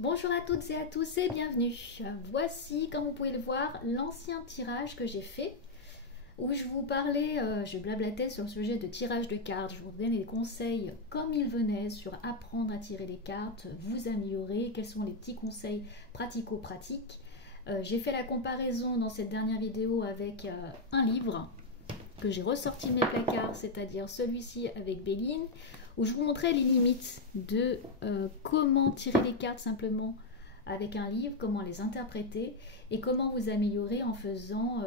Bonjour à toutes et à tous et bienvenue. Voici, comme vous pouvez le voir, l'ancien tirage que j'ai fait où je vous parlais, je blablatais sur le sujet de tirage de cartes. Je vous donnais des conseils comme il venait sur apprendre à tirer les cartes, vous améliorer, quels sont les petits conseils pratico-pratiques. J'ai fait la comparaison dans cette dernière vidéo avec un livre que j'ai ressorti de mes placards, c'est-à-dire celui-ci avec Béline, où je vous montrais les limites de comment tirer les cartes simplement avec un livre, comment les interpréter et comment vous améliorer en faisant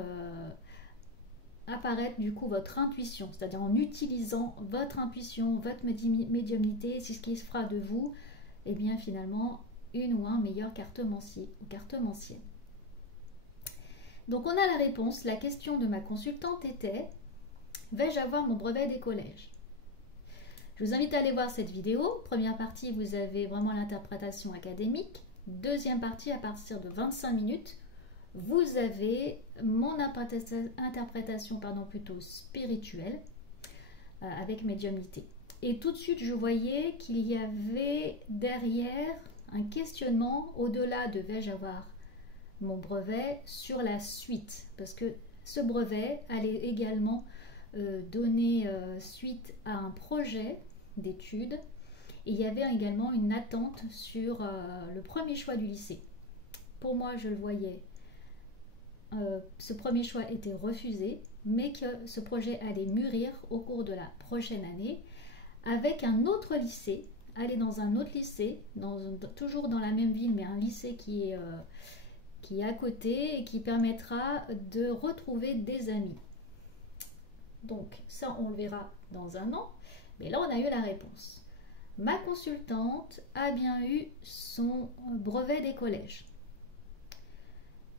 apparaître du coup votre intuition, c'est-à-dire en utilisant votre intuition, votre médiumnité, c'est ce qui se fera de vous, et bien finalement une ou un meilleur cartomancier ou cartomancienne. Donc on a la réponse. La question de ma consultante était: vais-je avoir mon brevet des collèges? Je vous invite à aller voir cette vidéo. Première partie, vous avez vraiment l'interprétation académique. Deuxième partie, à partir de 25 minutes, vous avez mon interprétation plutôt spirituelle avec médiumnité. Et tout de suite, je voyais qu'il y avait derrière un questionnement au-delà de vais-je avoir mon brevet sur la suite, parce que ce brevet allait également donner suite à un projet d'études, et il y avait également une attente sur le premier choix du lycée. Pour moi, je le voyais, ce premier choix était refusé, mais que ce projet allait mûrir au cours de la prochaine année avec un autre lycée, aller dans un autre lycée, toujours dans la même ville, mais un lycée qui est à côté et qui permettra de retrouver des amis. Donc ça, on le verra dans un an. Mais là, on a eu la réponse. Ma consultante a bien eu son brevet des collèges.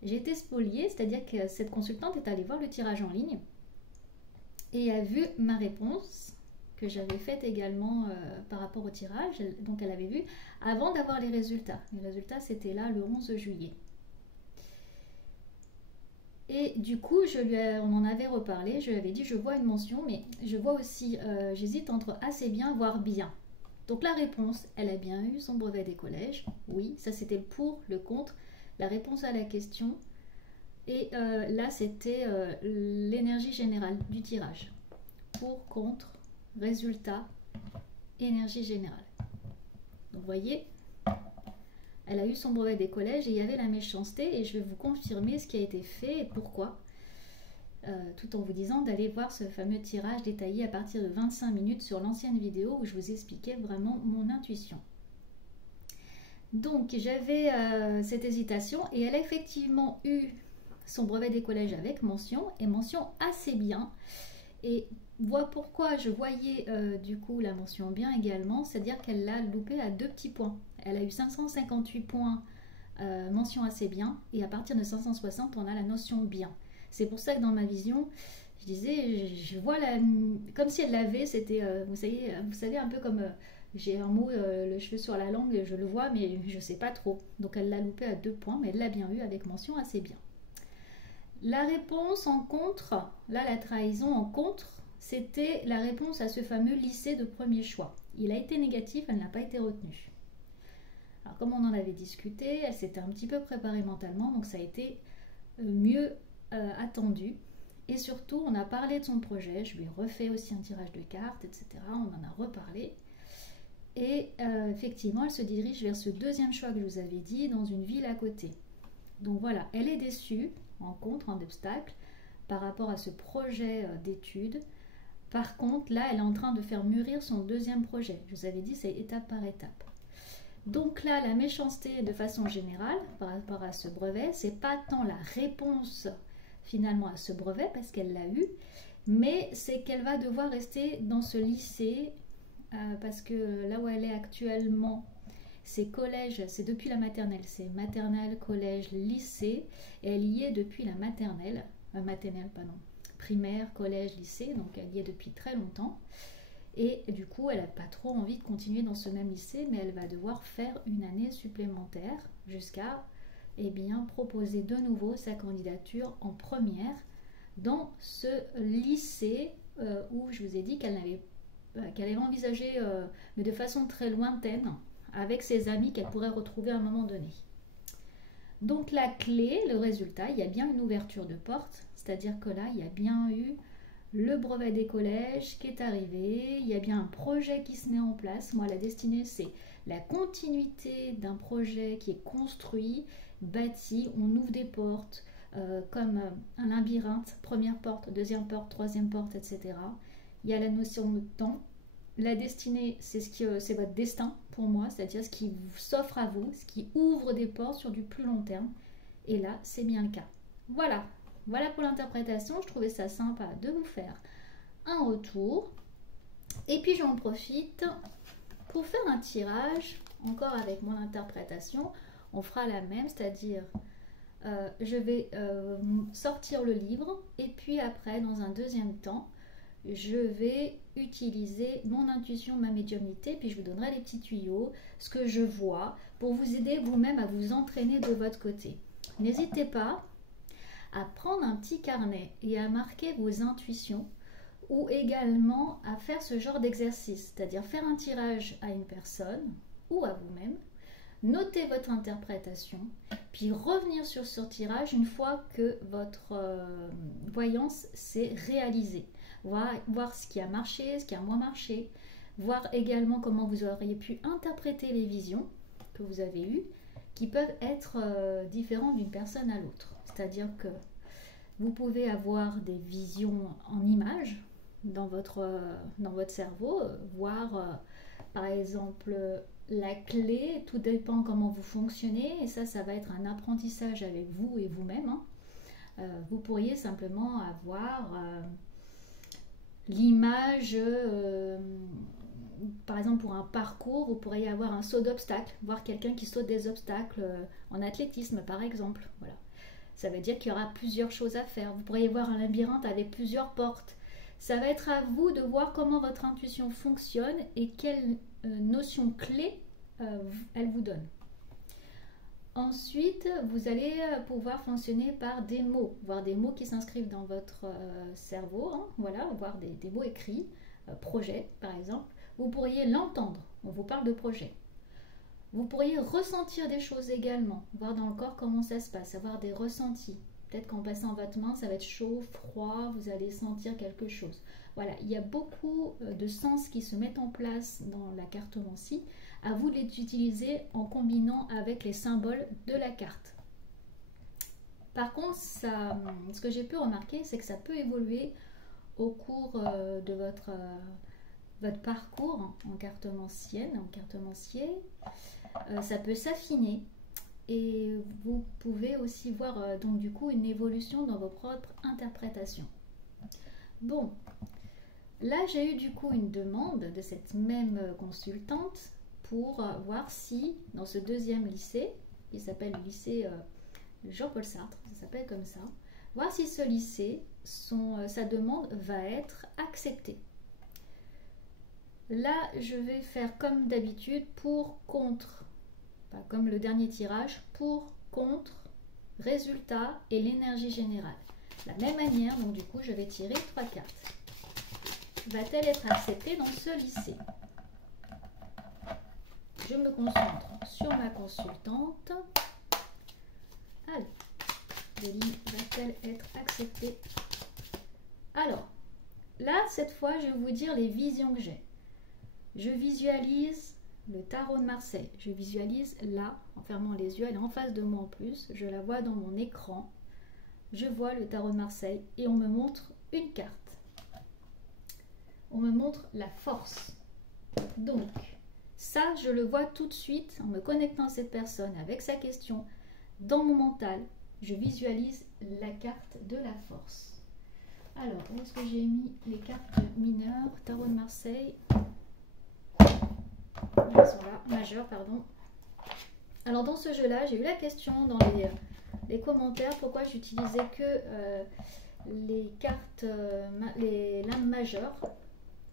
J'ai été spoliée, c'est-à-dire que cette consultante est allée voir le tirage en ligne et a vu ma réponse que j'avais faite également par rapport au tirage. Donc elle avait vu avant d'avoir les résultats. Les résultats, c'était là le 11 juillet. Et du coup, on en avait reparlé, je lui avais dit je vois une mention, mais je vois aussi, j'hésite entre assez bien, voire bien. Donc la réponse, elle a bien eu son brevet des collèges, oui, ça c'était le pour, le contre, la réponse à la question, et là c'était l'énergie générale du tirage. Pour, contre, résultat, énergie générale. Donc vous voyez, elle a eu son brevet des collèges et il y avait la méchanceté, et je vais vous confirmer ce qui a été fait et pourquoi, tout en vous disant d'aller voir ce fameux tirage détaillé à partir de 25 minutes sur l'ancienne vidéo où je vous expliquais vraiment mon intuition. Donc j'avais cette hésitation et elle a effectivement eu son brevet des collèges avec mention, et mention assez bien. Et voilà pourquoi je voyais du coup la mention bien également, c'est-à-dire qu'elle l'a loupé à 2 petits points. Elle a eu 558 points, mention assez bien, et à partir de 560, on a la notion bien. C'est pour ça que dans ma vision, je disais, je vois comme si elle l'avait, c'était, vous savez, un peu comme j'ai un mot, le cheveu sur la langue, je le vois, mais je ne sais pas trop. Donc elle l'a loupé à 2 points, mais elle l'a bien eu avec mention assez bien. La réponse en contre, là la trahison en contre, c'était la réponse à ce fameux lycée de premier choix. Il a été négatif, elle n'a pas été retenue. Alors comme on en avait discuté, elle s'était un petit peu préparée mentalement, donc ça a été mieux attendu. Et surtout, on a parlé de son projet, je lui ai refait aussi un tirage de cartes, etc. On en a reparlé. Et effectivement, elle se dirige vers ce deuxième choix que je vous avais dit, dans une ville à côté. Donc voilà, elle est déçue, en contre, en obstacle, par rapport à ce projet d'études. Par contre, là, elle est en train de faire mûrir son deuxième projet. Je vous avais dit, c'est étape par étape. Donc là, la méchanceté de façon générale, par rapport à ce brevet, c'est pas tant la réponse finalement à ce brevet, parce qu'elle l'a eu, mais c'est qu'elle va devoir rester dans ce lycée, parce que là où elle est actuellement, c'est collège, c'est depuis la maternelle, c'est maternelle, collège, lycée, et elle y est depuis la maternelle, primaire, collège, lycée, donc elle y est depuis très longtemps, et du coup elle n'a pas trop envie de continuer dans ce même lycée, mais elle va devoir faire une année supplémentaire jusqu'à proposer de nouveau sa candidature en première dans ce lycée où je vous ai dit qu'elle avait envisagé, mais de façon très lointaine, avec ses amis qu'elle pourrait retrouver à un moment donné. Donc la clé, le résultat, il y a bien une ouverture de porte, c'est-à-dire que là, il y a bien eu le brevet des collèges qui est arrivé, il y a bien un projet qui se met en place. Moi, la destinée, c'est la continuité d'un projet qui est construit, bâti, on ouvre des portes, comme un labyrinthe, première porte, deuxième porte, troisième porte, etc. Il y a la notion de temps. La destinée, c'est votre destin pour moi, c'est-à-dire ce qui s'offre à vous, ce qui ouvre des portes sur du plus long terme. Et là, c'est bien le cas. Voilà, voilà pour l'interprétation. Je trouvais ça sympa de vous faire un retour. Et puis j'en profite pour faire un tirage, encore avec mon interprétation. On fera la même, c'est-à-dire je vais sortir le livre et puis après, dans un deuxième temps, je vais utiliser mon intuition, ma médiumnité, puis je vous donnerai les petits tuyaux, ce que je vois, pour vous aider vous-même à vous entraîner de votre côté. N'hésitez pas à prendre un petit carnet et à marquer vos intuitions, ou également à faire ce genre d'exercice, c'est-à-dire faire un tirage à une personne ou à vous-même, noter votre interprétation, puis revenir sur ce tirage une fois que votre voyance s'est réalisée. Voir ce qui a marché, ce qui a moins marché, voir également comment vous auriez pu interpréter les visions que vous avez eues, qui peuvent être différentes d'une personne à l'autre. C'est-à-dire que vous pouvez avoir des visions en images dans votre cerveau, voir par exemple la clé, tout dépend comment vous fonctionnez, et ça va être un apprentissage avec vous et vous-même. Vous pourriez simplement avoir l'image, par exemple pour un parcours, vous pourriez avoir un saut d'obstacles, voir quelqu'un qui saute des obstacles en athlétisme par exemple. Voilà. Ça veut dire qu'il y aura plusieurs choses à faire. Vous pourriez voir un labyrinthe avec plusieurs portes. Ça va être à vous de voir comment votre intuition fonctionne et quelles notions clés elle vous donne. Ensuite, vous allez pouvoir fonctionner par des mots, voir des mots qui s'inscrivent dans votre cerveau, voilà, voir des mots écrits, projet par exemple. Vous pourriez l'entendre, on vous parle de projet. Vous pourriez ressentir des choses également, voir dans le corps comment ça se passe, avoir des ressentis. Peut-être qu'en passant votre main, ça va être chaud, froid, vous allez sentir quelque chose. Voilà, il y a beaucoup de sens qui se mettent en place dans la cartomancie. À vous de les utiliser en combinant avec les symboles de la carte. Par contre, ce que j'ai pu remarquer, c'est que ça peut évoluer au cours de votre parcours en cartomancienne, en cartomancier. Ça peut s'affiner. Et vous pouvez aussi voir donc du coup une évolution dans vos propres interprétations. Bon, là j'ai eu du coup une demande de cette même consultante pour voir si dans ce deuxième lycée, qui s'appelle le lycée Jean-Paul Sartre, ça s'appelle comme ça, voir si ce lycée, sa demande va être acceptée. Là je vais faire comme d'habitude pour, contre. Comme le dernier tirage, pour, contre, résultat et l'énergie générale. De la même manière, donc du coup, je vais tirer 3 cartes. Va-t-elle être acceptée dans ce lycée? Je me concentre sur ma consultante. Allez, Deline, va-t-elle être acceptée? Alors, là, cette fois, je vais vous dire les visions que j'ai. Je visualise le tarot de Marseille, je visualise là, en fermant les yeux, elle est en face de moi en plus, je la vois dans mon écran, je vois le tarot de Marseille et on me montre une carte. On me montre la force. Donc, ça, je le vois tout de suite en me connectant à cette personne avec sa question. Dans mon mental, je visualise la carte de la force. Alors, où est-ce que j'ai mis les cartes mineures, tarot de Marseille? Elles sont là, majeures, pardon. Alors dans ce jeu-là, j'ai eu la question dans les commentaires pourquoi j'utilisais que les cartes, les lames majeures.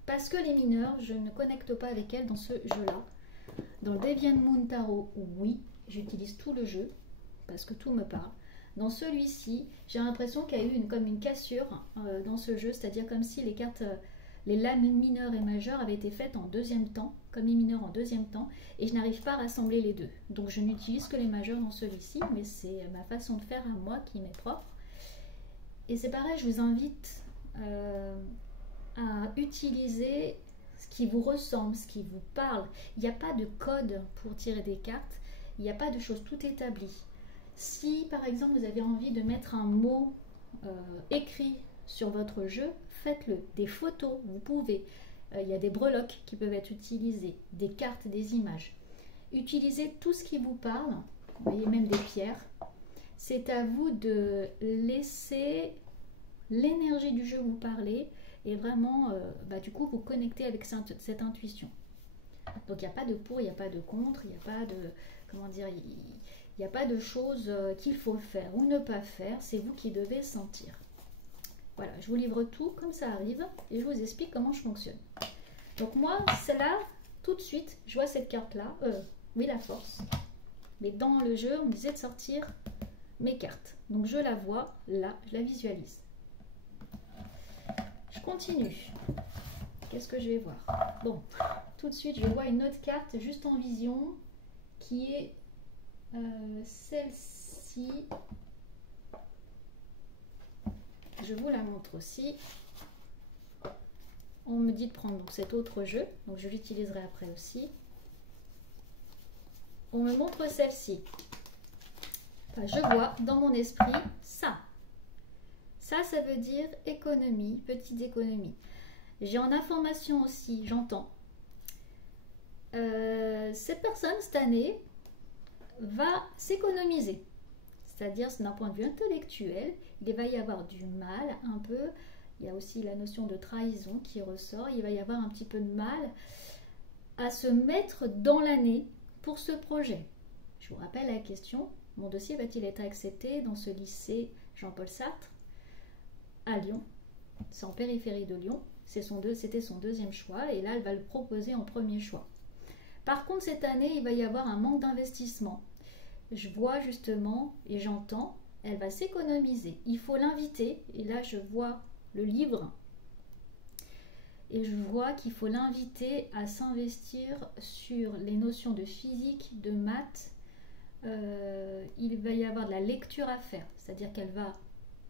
Parce que les mineures, je ne connecte pas avec elles dans ce jeu-là. Dans le Deviant Moon Tarot, oui, j'utilise tout le jeu, parce que tout me parle. Dans celui-ci, j'ai l'impression qu'il y a eu comme une cassure dans ce jeu, c'est-à-dire comme si les cartes les la mineur et majeur avaient été faites en deuxième temps, comme les mineurs en deuxième temps, et je n'arrive pas à rassembler les deux. Donc je n'utilise que les majeurs dans celui-ci, mais c'est ma façon de faire à moi qui m'est propre. Et c'est pareil, je vous invite à utiliser ce qui vous ressemble, ce qui vous parle. Il n'y a pas de code pour tirer des cartes, il n'y a pas de choses tout établies. Si par exemple vous avez envie de mettre un mot écrit sur votre jeu, faites-le. Des photos, vous pouvez. Il y a des breloques qui peuvent être utilisées, des cartes, des images. Utilisez tout ce qui vous parle, vous voyez même des pierres. C'est à vous de laisser l'énergie du jeu vous parler et vraiment, du coup, vous connecter avec cette intuition. Donc il n'y a pas de pour, il n'y a pas de contre, il n'y a pas de, comment dire, il n'y a pas de choses qu'il faut faire ou ne pas faire, c'est vous qui devez sentir. Voilà, je vous livre tout comme ça arrive et je vous explique comment je fonctionne. Donc moi, c'est là, tout de suite, je vois cette carte-là, oui la force, mais dans le jeu, on me disait de sortir mes cartes. Donc je la vois, là, je la visualise. Je continue. Qu'est-ce que je vais voir? Bon, tout de suite, je vois une autre carte juste en vision qui est celle-ci. Je vous la montre aussi. On me dit de prendre donc, cet autre jeu, donc je l'utiliserai après aussi. On me montre celle-ci. Enfin, je vois dans mon esprit ça. Ça veut dire économie, petite économie. J'ai en information aussi, j'entends. Cette personne, cette année, va s'économiser. C'est-à-dire, d'un point de vue intellectuel, il va y avoir du mal un peu. Il y a aussi la notion de trahison qui ressort. Il va y avoir un petit peu de mal à se mettre dans l'année pour ce projet. Je vous rappelle la question, mon dossier va-t-il être accepté dans ce lycée Jean-Paul Sartre à Lyon? C'est en périphérie de Lyon. C'était son deuxième choix et là, elle va le proposer en premier choix. Par contre, cette année, il va y avoir un manque d'investissement. Je vois justement et j'entends, elle va s'économiser. Il faut l'inviter, et là je vois le livre, et je vois qu'il faut l'inviter à s'investir sur les notions de physique, de maths. Il va y avoir de la lecture à faire, c'est-à-dire qu'elle va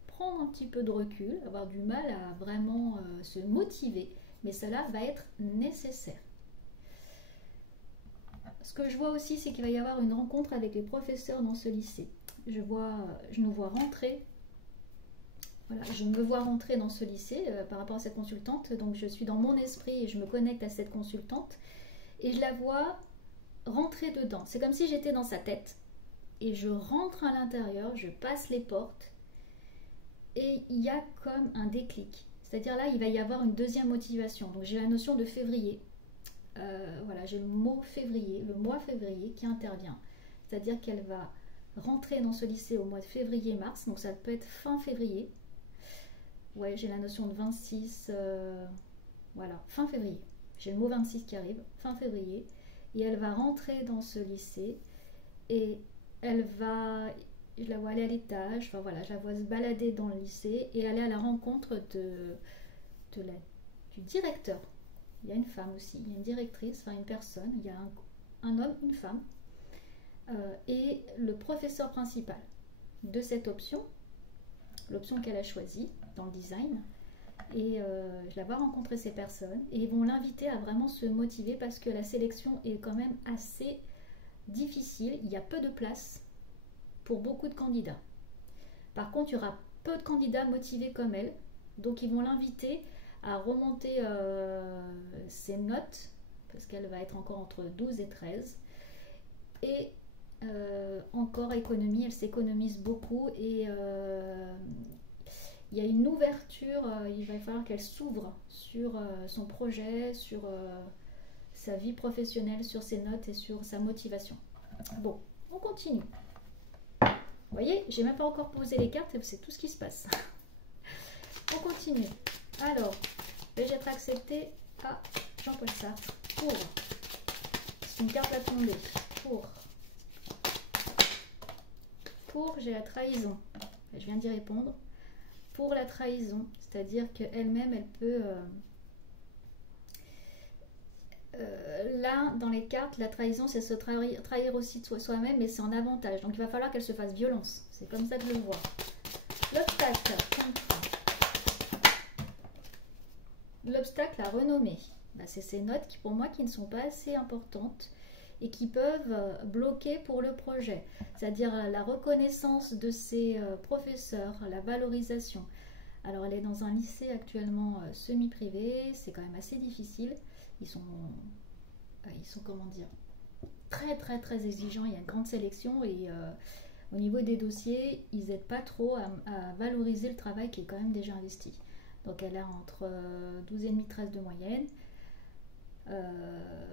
prendre un petit peu de recul, avoir du mal à vraiment se motiver, mais cela va être nécessaire. Ce que je vois aussi, c'est qu'il va y avoir une rencontre avec les professeurs dans ce lycée. Je nous vois rentrer. Voilà, je me vois rentrer dans ce lycée par rapport à cette consultante. Donc je suis dans mon esprit et je me connecte à cette consultante. Et je la vois rentrer dedans. C'est comme si j'étais dans sa tête. Et je rentre à l'intérieur, je passe les portes. Et il y a comme un déclic. C'est-à-dire là, il va y avoir une deuxième motivation. Donc j'ai la notion de février. Voilà, j'ai le mot février, le mois février qui intervient. C'est-à-dire qu'elle va rentrer dans ce lycée au mois de février-mars, donc ça peut être fin février. Ouais, j'ai la notion de 26, voilà, fin février. J'ai le mot 26 qui arrive, fin février. Et elle va rentrer dans ce lycée et elle va, je la vois aller à l'étage, enfin voilà, je la vois se balader dans le lycée et aller à la rencontre du directeur. Il y a une femme aussi, il y a une directrice, enfin une personne, il y a un homme, une femme, et le professeur principal de cette option, l'option qu'elle a choisie dans le design. Et je la vois rencontrer ces personnes et ils vont l'inviter à vraiment se motiver parce que la sélection est quand même assez difficile. Il y a peu de place pour beaucoup de candidats. Par contre, il y aura peu de candidats motivés comme elle, donc ils vont l'inviter à remonter ses notes, parce qu'elle va être encore entre 12 et 13. Et encore économie, elle s'économise beaucoup et il y a une ouverture, il va falloir qu'elle s'ouvre sur son projet, sur sa vie professionnelle, sur ses notes et sur sa motivation. Bon, on continue. Vous voyez, j'ai même pas encore posé les cartes et c'est tout ce qui se passe. On continue. Alors, vais-je être accepté à Jean-Paul Sartre pour, c'est une carte à tomber, pour j'ai la trahison. Je viens d'y répondre. Pour la trahison, c'est-à-dire qu'elle-même, elle peut Là, dans les cartes, la trahison, c'est se trahir aussi de soi-même, mais c'est en avantage. Donc il va falloir qu'elle se fasse violence. C'est comme ça que je le vois. L'obstacle, l'obstacle à renommer. Bah, c'est ces notes qui, pour moi, qui ne sont pas assez importantes et qui peuvent bloquer pour le projet. C'est-à-dire la reconnaissance de ses professeurs, la valorisation. Alors elle est dans un lycée actuellement semi-privé, c'est quand même assez difficile. Ils sont comment dire, très très très exigeants, il y a une grande sélection et au niveau des dossiers, ils n'aident pas trop à valoriser le travail qui est quand même déjà investi. Donc elle a entre 12,5 13 de moyenne.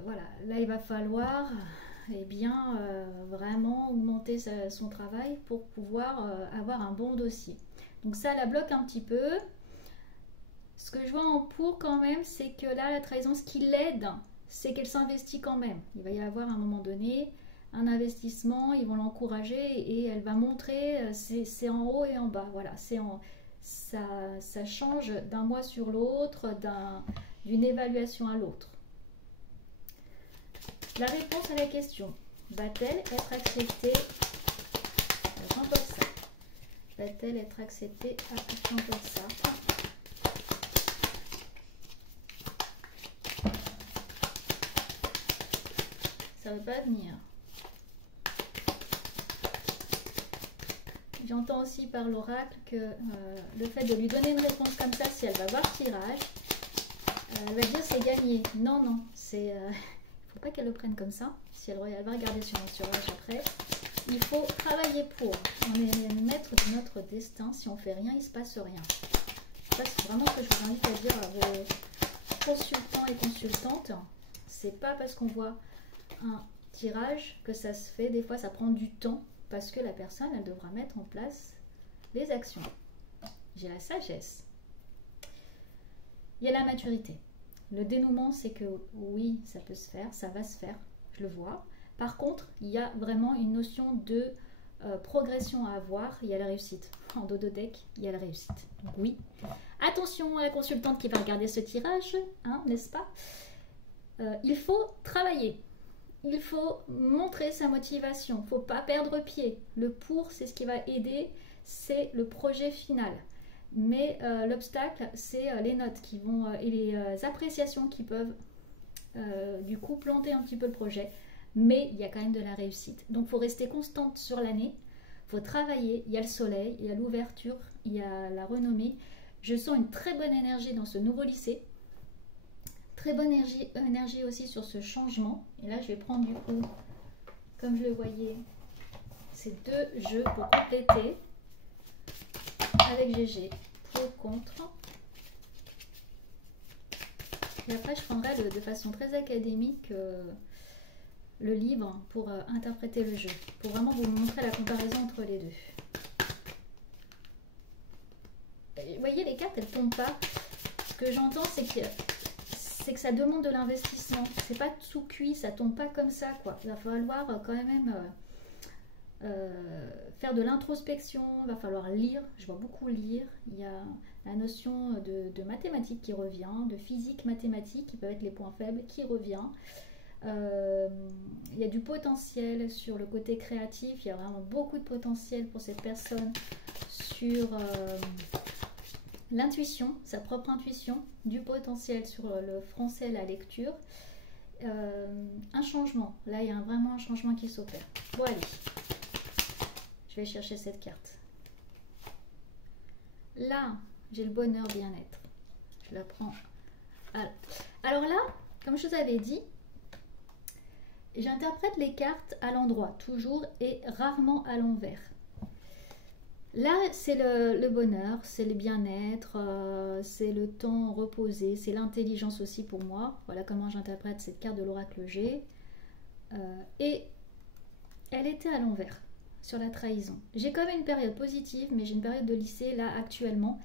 Voilà, là il va falloir bien vraiment augmenter son travail pour pouvoir avoir un bon dossier. Donc ça la bloque un petit peu. Ce que je vois en pour quand même, c'est que là la trahison, ce qui l'aide, c'est qu'elle s'investit quand même. Il va y avoir à un moment donné un investissement, ils vont l'encourager et elle va montrer, c'est en haut et en bas. Voilà, ça change d'un mois sur l'autre, d'une évaluation à l'autre. La réponse à la question, va-t-elle être acceptée à Jean-Paul Sartre? Va-t-elle être acceptée à Jean-Paul Sartre? Ça ne veut pas venir. J'entends aussi par l'oracle que le fait de lui donner une réponse comme ça, si elle va voir tirage, elle va dire c'est gagné. Non, non, c'est... faut pas qu'elle le prenne comme ça. Si elle va regarder sur un tirage après, il faut travailler pour. On est maître de notre destin. Si on fait rien, il se passe rien. Ça, c'est vraiment ce que je vous invite à dire à vos consultants et consultantes. C'est pas parce qu'on voit un tirage que ça se fait. Des fois, ça prend du temps parce que la personne, elle devra mettre en place les actions. J'ai la sagesse. Il y a la maturité. Le dénouement, c'est que oui, ça peut se faire, ça va se faire, je le vois. Par contre, il y a vraiment une notion de progression à avoir. Il y a la réussite. En dodo-deck, il y a la réussite. Donc oui. Attention à la consultante qui va regarder ce tirage, hein, n'est-ce pas? Il faut travailler. Il faut montrer sa motivation. Il ne faut pas perdre pied. Le pour, c'est ce qui va aider, c'est le projet final. Mais l'obstacle, c'est les notes qui vont et les appréciations qui peuvent du coup planter un petit peu le projet. Mais il y a quand même de la réussite. Donc il faut rester constante sur l'année. Il faut travailler. Il y a le soleil, il y a l'ouverture, il y a la renommée. Je sens une très bonne énergie dans ce nouveau lycée. Très bonne énergie aussi sur ce changement. Et là, je vais prendre du coup, comme je le voyais, ces deux jeux pour compléter avec GG. Pour, contre. Et après, je prendrai de façon très académique le livre pour interpréter le jeu. Pour vraiment vous montrer la comparaison entre les deux. Vous voyez, les cartes, elles ne tombent pas. Ce que j'entends, c'est que ça demande de l'investissement. C'est pas tout cuit, ça tombe pas comme ça, quoi. Il va falloir quand même faire de l'introspection, il va falloir lire. Je vois beaucoup lire. Il y a la notion de mathématiques qui revient, de physique mathématique qui peuvent être les points faibles qui revient. Il y a du potentiel sur le côté créatif. Il y a vraiment beaucoup de potentiel pour cette personne sur l'intuition, sa propre intuition, du potentiel sur le français, la lecture. Un changement. Là, il y a vraiment un changement qui s'opère. Bon, allez. Je vais chercher cette carte. Là, j'ai le bonheur bien-être. Je la prends. Alors là, comme je vous avais dit, j'interprète les cartes à l'endroit, toujours, et rarement à l'envers. Là, c'est le bonheur, c'est le bien-être, c'est le temps reposé, c'est l'intelligence aussi pour moi. Voilà comment j'interprète cette carte de l'oracle G. Et elle était à l'envers, sur la trahison. J'ai quand même une période positive, mais j'ai une période de lycée, là, actuellement,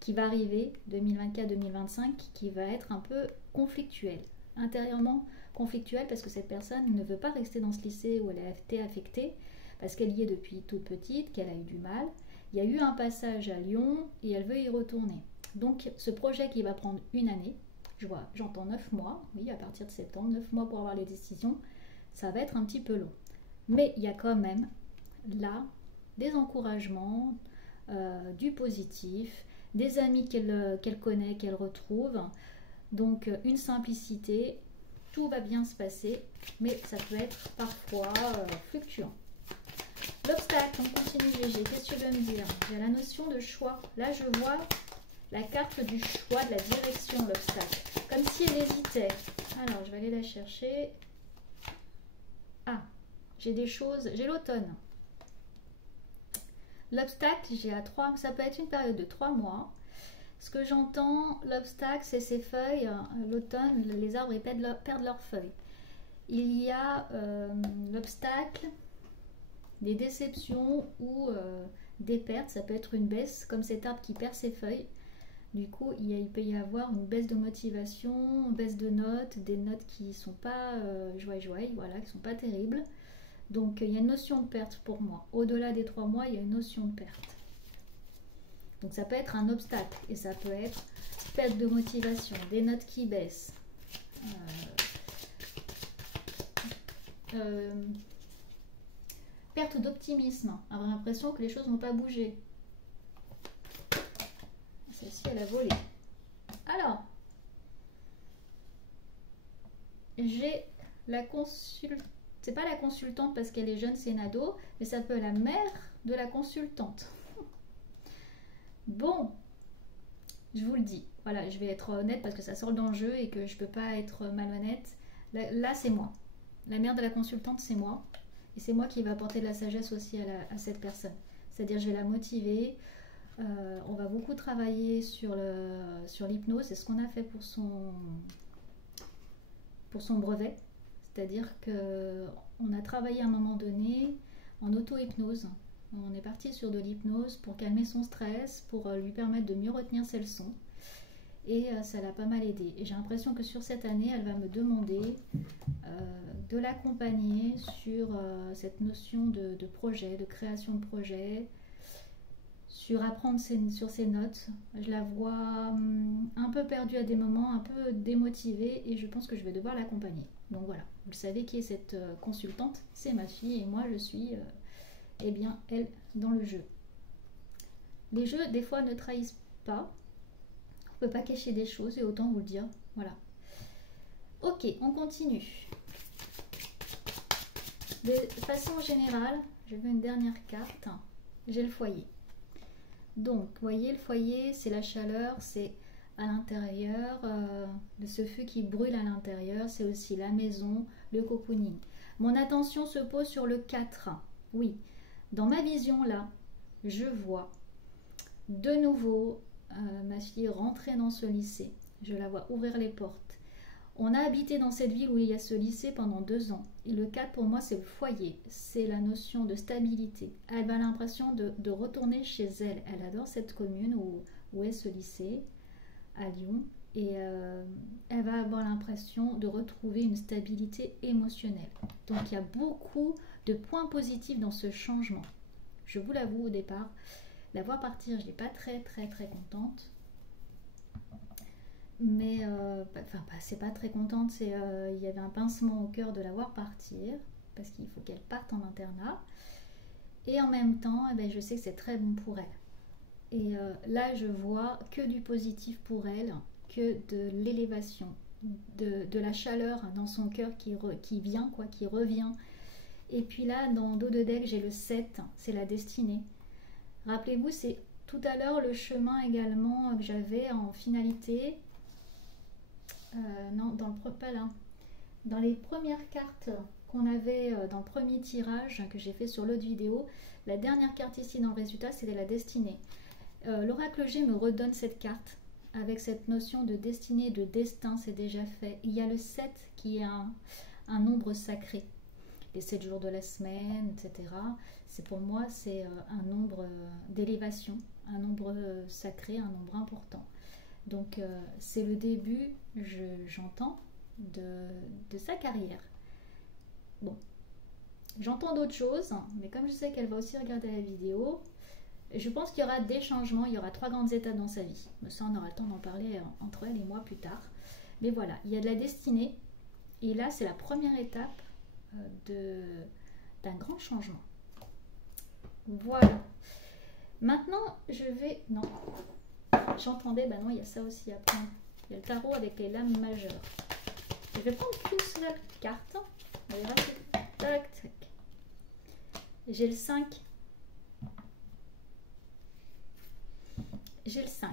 qui va arriver, 2024-2025, qui va être un peu conflictuelle, intérieurement conflictuelle, parce que cette personne ne veut pas rester dans ce lycée où elle a été affectée, parce qu'elle y est depuis toute petite, qu'elle a eu du mal. Il y a eu un passage à Lyon et elle veut y retourner. Donc ce projet qui va prendre une année, j'entends 9 mois, oui, à partir de septembre, 9 mois pour avoir les décisions, ça va être un petit peu long. Mais il y a quand même là des encouragements, du positif, des amis qu'elle connaît, qu'elle retrouve. Donc une simplicité, tout va bien se passer, mais ça peut être parfois fluctuant. L'obstacle, on continue GG, qu'est-ce que tu veux me dire? Il y a la notion de choix. Là je vois la carte du choix, de la direction, l'obstacle. Comme si elle hésitait. Alors je vais aller la chercher. Ah, j'ai des choses, j'ai l'automne. L'obstacle, ça peut être une période de 3 mois. Ce que j'entends, l'obstacle, c'est ces feuilles. L'automne, les arbres perdent leurs feuilles. Il y a l'obstacle, des déceptions ou des pertes. Ça peut être une baisse, comme cet arbre qui perd ses feuilles. Du coup, il peut y avoir une baisse de motivation, une baisse de notes, des notes qui ne sont pas joyeux, voilà, qui ne sont pas terribles. Donc, il y a une notion de perte pour moi. Au-delà des 3 mois, il y a une notion de perte. Donc ça peut être un obstacle et ça peut être perte de motivation, des notes qui baissent, perte d'optimisme, avoir l'impression que les choses n'ont pas bougé. Celle-ci, elle a volé. Alors, j'ai la consultante, c'est pas la consultante parce qu'elle est jeune, c'est une ado, mais ça peut être la mère de la consultante. Bon, je vous le dis, voilà, je vais être honnête parce que ça sort dans le jeu et que je peux pas être malhonnête. Là c'est moi. La mère de la consultante, c'est moi. Et c'est moi qui vais apporter de la sagesse aussi à cette personne. C'est-à-dire, je vais la motiver. On va beaucoup travailler sur l'hypnose. C'est ce qu'on a fait pour son brevet. C'est-à-dire qu'on a travaillé à un moment donné en auto-hypnose. On est parti sur de l'hypnose pour calmer son stress, pour lui permettre de mieux retenir ses leçons. Et ça l'a pas mal aidé. Et j'ai l'impression que sur cette année, elle va me demander de l'accompagner sur cette notion de projet, de création de projet, sur apprendre sur ses notes. Je la vois un peu perdue à des moments, un peu démotivée, et je pense que je vais devoir l'accompagner. Donc voilà, vous savez qui est cette consultante, c'est ma fille, et moi je suis... eh bien, elle, dans le jeu. Les jeux, des fois, ne trahissent pas. On ne peut pas cacher des choses, et autant vous le dire. Voilà. Ok, on continue. De façon générale, je veux une dernière carte. J'ai le foyer. Donc, vous voyez, le foyer, c'est la chaleur, c'est à l'intérieur, de ce feu qui brûle à l'intérieur. C'est aussi la maison, le cocooning. Mon attention se pose sur le 4. Oui. Dans ma vision là, je vois de nouveau ma fille rentrer dans ce lycée. Je la vois ouvrir les portes. On a habité dans cette ville où il y a ce lycée pendant 2 ans. Et le 4 pour moi c'est le foyer, c'est la notion de stabilité. Elle a l'impression de retourner chez elle. Elle adore cette commune où est ce lycée, à Lyon. Et elle va avoir l'impression de retrouver une stabilité émotionnelle. Donc il y a beaucoup de points positifs dans ce changement. Je vous l'avoue au départ, la voir partir, je n'étais pas très contente. Mais, c'est pas très contente, il y avait un pincement au cœur de la voir partir, parce qu'il faut qu'elle parte en internat. Et en même temps, je sais que c'est très bon pour elle. Et là, je vois que du positif pour elle, que de l'élévation, de la chaleur dans son cœur qui vient, qui revient. Et puis là, dans dos de deck, j'ai le 7, c'est la destinée. Rappelez-vous, c'est tout à l'heure le chemin également que j'avais en finalité. Non, pas là. Dans les premières cartes qu'on avait dans le premier tirage que j'ai fait sur l'autre vidéo, la dernière carte ici dans le résultat, c'était la destinée. L'oracle G me redonne cette carte avec cette notion de destinée, de destin, c'est déjà fait. Il y a le 7 qui est un nombre sacré. Les 7 jours de la semaine, etc. Pour moi, c'est un nombre d'élévation, un nombre sacré, un nombre important. Donc, c'est le début, j'entends, de sa carrière. Bon, j'entends d'autres choses, mais comme je sais qu'elle va aussi regarder la vidéo, je pense qu'il y aura des changements, il y aura 3 grandes étapes dans sa vie. Mais ça, on aura le temps d'en parler entre elle et moi plus tard. Mais voilà, il y a de la destinée. Et là, c'est la première étape d'un grand changement. Voilà. Maintenant, je vais... Non. J'entendais, ben non, il y a ça aussi à prendre. Il y a le tarot avec les lames majeures. Je vais prendre qu'une seule carte. On verra. Tac, tac. J'ai le 5. J'ai le 5.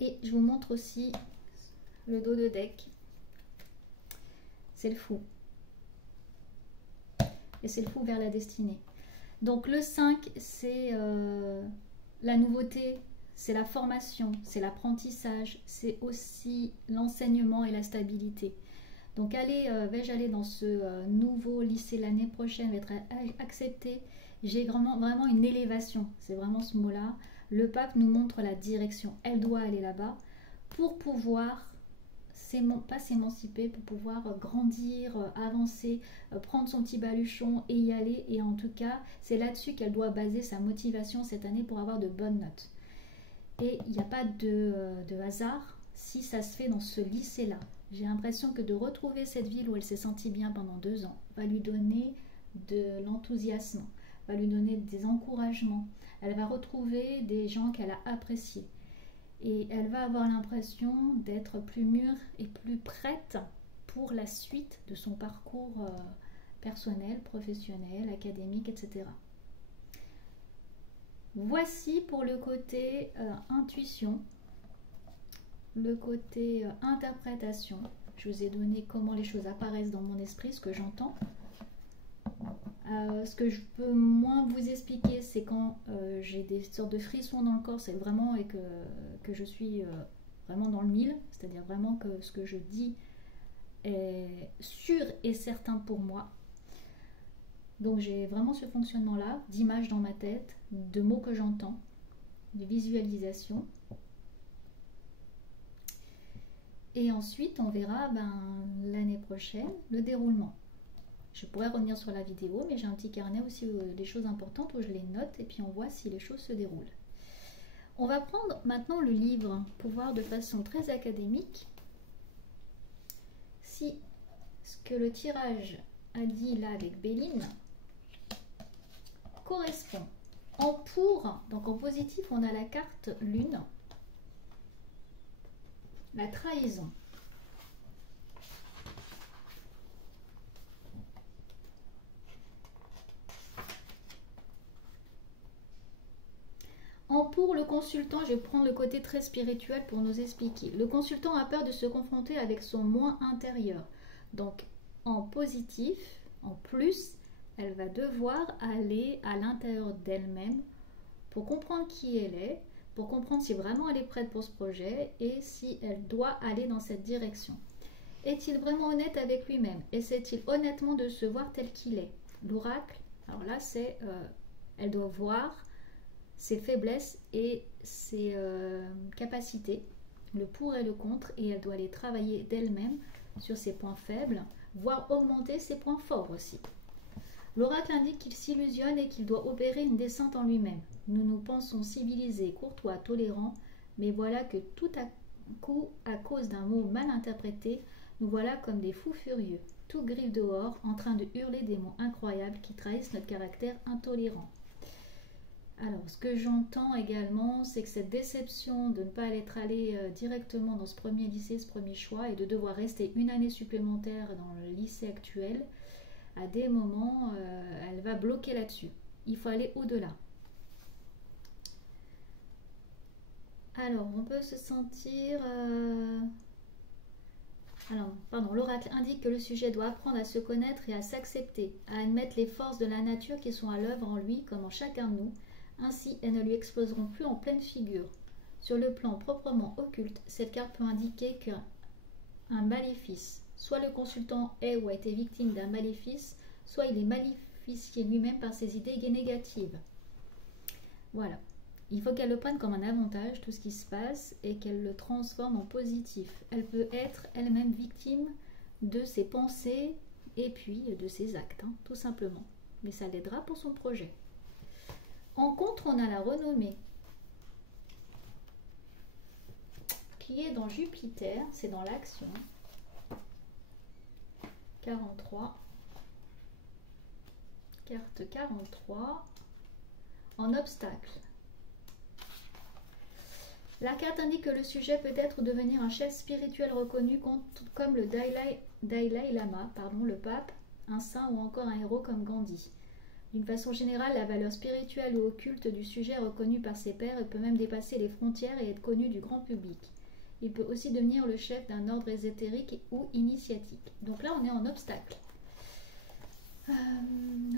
Et je vous montre aussi le dos de deck. C'est le fou. Et c'est le fou vers la destinée. Donc le 5, c'est la nouveauté, c'est la formation, c'est l'apprentissage, c'est aussi l'enseignement et la stabilité. Donc vais-je aller dans ce nouveau lycée l'année prochaine, vais être accepté. J'ai vraiment une élévation, c'est vraiment ce mot-là. Le pape nous montre la direction, elle doit aller là-bas pour pouvoir pas s'émanciper, pour pouvoir grandir, avancer, prendre son petit baluchon et y aller. Et en tout cas, c'est là-dessus qu'elle doit baser sa motivation cette année pour avoir de bonnes notes. Et il n'y a pas de hasard si ça se fait dans ce lycée-là. J'ai l'impression que de retrouver cette ville où elle s'est sentie bien pendant 2 ans va lui donner de l'enthousiasme, va lui donner des encouragements. Elle va retrouver des gens qu'elle a appréciés. Et elle va avoir l'impression d'être plus mûre et plus prête pour la suite de son parcours personnel, professionnel, académique, etc. Voici pour le côté intuition, le côté interprétation. Je vous ai donné comment les choses apparaissent dans mon esprit, ce que j'entends. Ce que je peux moins vous expliquer, c'est quand j'ai des sortes de frissons dans le corps, c'est vraiment et que je suis vraiment dans le mille, c'est-à-dire vraiment que ce que je dis est sûr et certain pour moi. Donc j'ai vraiment ce fonctionnement-là, d'images dans ma tête, de mots que j'entends, de visualisation. Et ensuite, on verra l'année prochaine le déroulement. Je pourrais revenir sur la vidéo, mais j'ai un petit carnet aussi des choses importantes où je les note et puis on voit si les choses se déroulent. On va prendre maintenant le livre pour voir de façon très académique si ce que le tirage a dit là avec Béline correspond. En pour, donc en positif, on a la carte lune, la trahison. En pour le consultant, je vais prendre le côté très spirituel pour nous expliquer. Le consultant a peur de se confronter avec son moi intérieur. Donc en positif, en plus, elle va devoir aller à l'intérieur d'elle-même pour comprendre qui elle est, pour comprendre si vraiment elle est prête pour ce projet et si elle doit aller dans cette direction. Est-il vraiment honnête avec lui-même? Essaie-t-il honnêtement de se voir tel qu'il est? L'oracle, alors là c'est, elle doit voir ses faiblesses et ses capacités, le pour et le contre, et elle doit aller travailler d'elle-même sur ses points faibles, voire augmenter ses points forts aussi. L'oracle indique qu'il s'illusionne et qu'il doit opérer une descente en lui-même. Nous nous pensons civilisés, courtois, tolérants, mais voilà que tout à coup, à cause d'un mot mal interprété, nous voilà comme des fous furieux, tout griffes dehors, en train de hurler des mots incroyables qui trahissent notre caractère intolérant. Alors, ce que j'entends également, c'est que cette déception de ne pas être allé directement dans ce premier lycée, ce premier choix, et de devoir rester une année supplémentaire dans le lycée actuel, à des moments, elle va bloquer là-dessus. Il faut aller au-delà. Alors, on peut se sentir... Alors, pardon, l'oracle indique que le sujet doit apprendre à se connaître et à s'accepter, à admettre les forces de la nature qui sont à l'œuvre en lui, comme en chacun de nous. Ainsi, elles ne lui exploseront plus en pleine figure. Sur le plan proprement occulte, cette carte peut indiquer qu'un maléfice, soit le consultant est ou a été victime d'un maléfice, soit il est maléficié lui-même par ses idées négatives. Voilà. Il faut qu'elle le prenne comme un avantage, tout ce qui se passe, et qu'elle le transforme en positif. Elle peut être elle-même victime de ses pensées et puis de ses actes, tout simplement. Mais ça l'aidera pour son projet. En contre, on a la renommée, qui est dans Jupiter, c'est dans l'action. 43. Carte 43. En obstacle. La carte indique que le sujet peut être devenir un chef spirituel reconnu comme le Dalai Lama, le pape, un saint ou encore un héros comme Gandhi. D'une façon générale, la valeur spirituelle ou occulte du sujet est reconnue par ses pairs et peut même dépasser les frontières et être connue du grand public. Il peut aussi devenir le chef d'un ordre ésotérique ou initiatique. Donc là, on est en obstacle.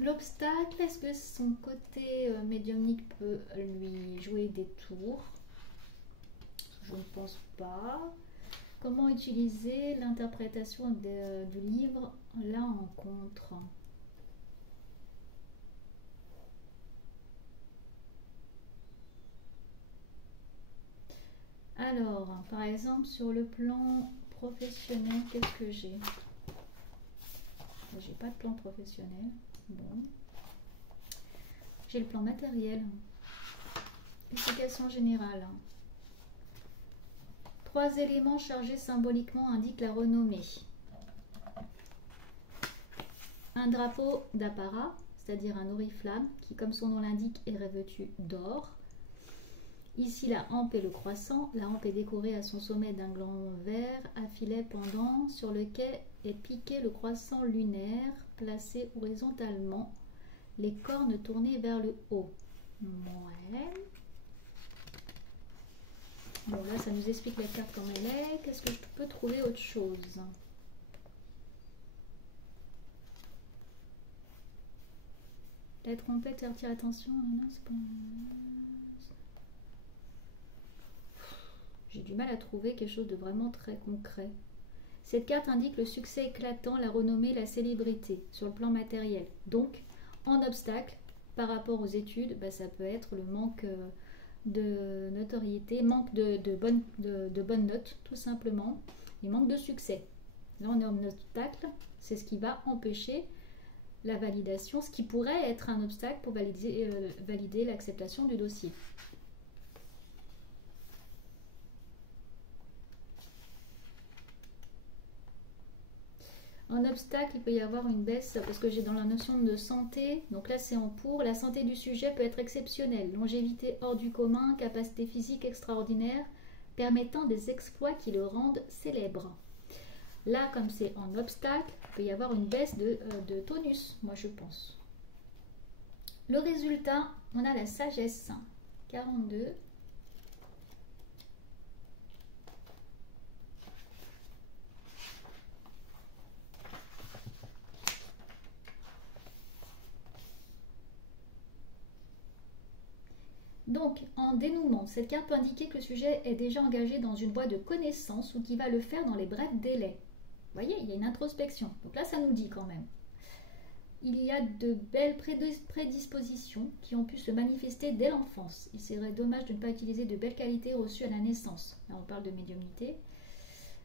L'obstacle, est-ce que son côté médiumnique peut lui jouer des tours? Je ne pense pas. Comment utiliser l'interprétation du livre là en contre? Alors, par exemple, sur le plan professionnel, qu'est-ce que j'ai? J'ai pas de plan professionnel. Bon. J'ai le plan matériel. Explication générale. 3 éléments chargés symboliquement indiquent la renommée. Un drapeau d'apparat, c'est-à-dire un oriflamme, qui, comme son nom l'indique, est revêtu d'or. Ici, la hampe et le croissant. La hampe est décorée à son sommet d'un gland vert à filet pendant, sur lequel est piqué le croissant lunaire, placé horizontalement, les cornes tournées vers le haut. Ouais. Bon, là, ça nous explique la carte comme elle est. Qu'est-ce que je peux trouver autre chose? La trompette attire attention. Non, c'est pas... J'ai du mal à trouver quelque chose de vraiment très concret. Cette carte indique le succès éclatant, la renommée, la célébrité sur le plan matériel. Donc, en obstacle, par rapport aux études, ça peut être le manque de notoriété, manque de bonnes notes, tout simplement, et manque de succès. Là, on est en obstacle, c'est ce qui va empêcher la validation, ce qui pourrait être un obstacle pour valider l'acceptation du dossier. En obstacle, il peut y avoir une baisse, parce que j'ai dans la notion de santé, donc là c'est en pour, la santé du sujet peut être exceptionnelle, longévité hors du commun, capacité physique extraordinaire, permettant des exploits qui le rendent célèbre. Là, comme c'est en obstacle, il peut y avoir une baisse de tonus, moi je pense. Le résultat, on a la sagesse, 42. Donc, en dénouement, cette carte peut indiquer que le sujet est déjà engagé dans une voie de connaissance ou qu'il va le faire dans les brefs délais. Vous voyez, il y a une introspection. Donc là, ça nous dit quand même. Il y a de belles prédispositions qui ont pu se manifester dès l'enfance. Il serait dommage de ne pas utiliser de belles qualités reçues à la naissance. Là, on parle de médiumnité.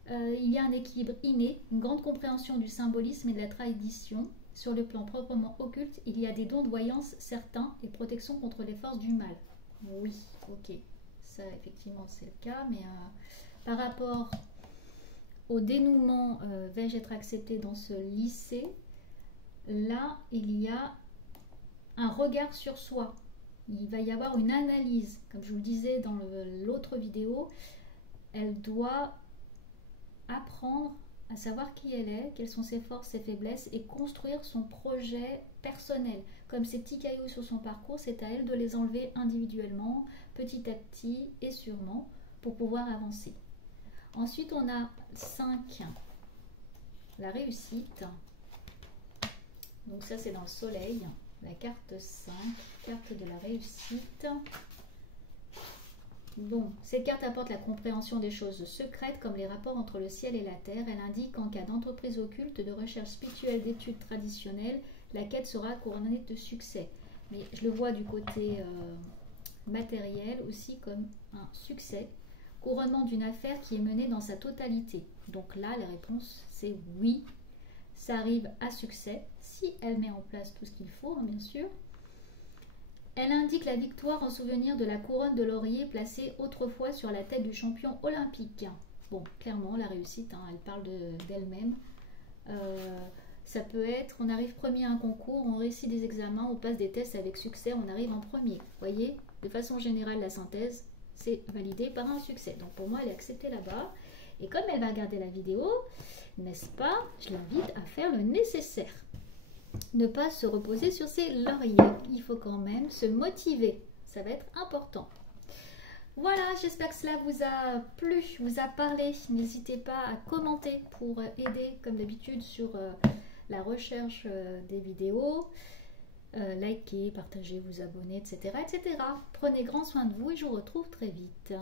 Il y a un équilibre inné, une grande compréhension du symbolisme et de la tradition. Sur le plan proprement occulte, il y a des dons de voyance certains et protection contre les forces du mal. Oui, ok, ça effectivement c'est le cas, mais par rapport au dénouement, vais-je être accepté dans ce lycée? Là, il y a un regard sur soi. Il va y avoir une analyse, comme je vous le disais dans l'autre vidéo, elle doit apprendre à savoir qui elle est, quelles sont ses forces, ses faiblesses et construire son projet personnel. Comme ces petits cailloux sur son parcours, c'est à elle de les enlever individuellement, petit à petit et sûrement, pour pouvoir avancer. Ensuite, on a 5, la réussite. Donc ça, c'est dans le soleil, la carte 5, carte de la réussite. Bon, cette carte apporte la compréhension des choses secrètes comme les rapports entre le ciel et la terre. Elle indique qu'en cas d'entreprise occulte, de recherche spirituelle, d'études traditionnelles, la quête sera couronnée de succès. Mais je le vois du côté matériel aussi comme un succès. Couronnement d'une affaire qui est menée dans sa totalité. Donc là, la réponse, c'est oui. Ça arrive à succès si elle met en place tout ce qu'il faut, hein, bien sûr. Elle indique la victoire en souvenir de la couronne de laurier placée autrefois sur la tête du champion olympique. Bon, clairement, la réussite, hein, elle parle d'elle-même. Ça peut être, on arrive premier à un concours, on réussit des examens, on passe des tests avec succès, on arrive en premier. Vous voyez, de façon générale, la synthèse, c'est validé par un succès. Donc pour moi, elle est acceptée là-bas. Et comme elle va regarder la vidéo, n'est-ce pas, je l'invite à faire le nécessaire. Ne pas se reposer sur ses lauriers. Il faut quand même se motiver. Ça va être important. Voilà, j'espère que cela vous a plu, vous a parlé. N'hésitez pas à commenter pour aider, comme d'habitude, sur la recherche des vidéos. Likez, partagez, vous abonner, etc., etc. Prenez grand soin de vous et je vous retrouve très vite.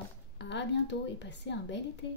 À bientôt et passez un bel été.